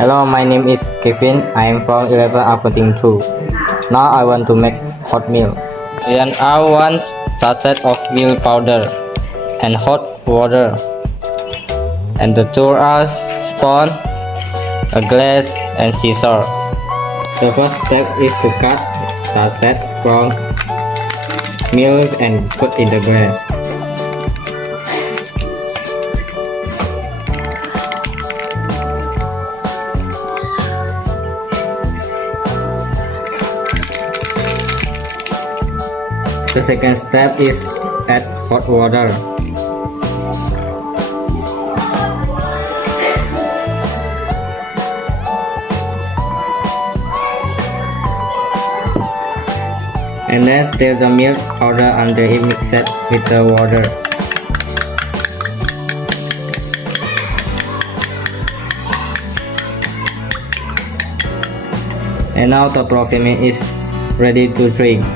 Hello, my name is Kevin. I am from 11 Accounting 2. Now I want to make hot milk. Then I want sachet of milk powder and hot water. And the tools are spoon, a glass, and scissors. The first step is to cut sachet from milk and put in the glass. The second step is add hot water. And then stir the milk powder until it mixes with the water. And now the coffee milk is ready to drink.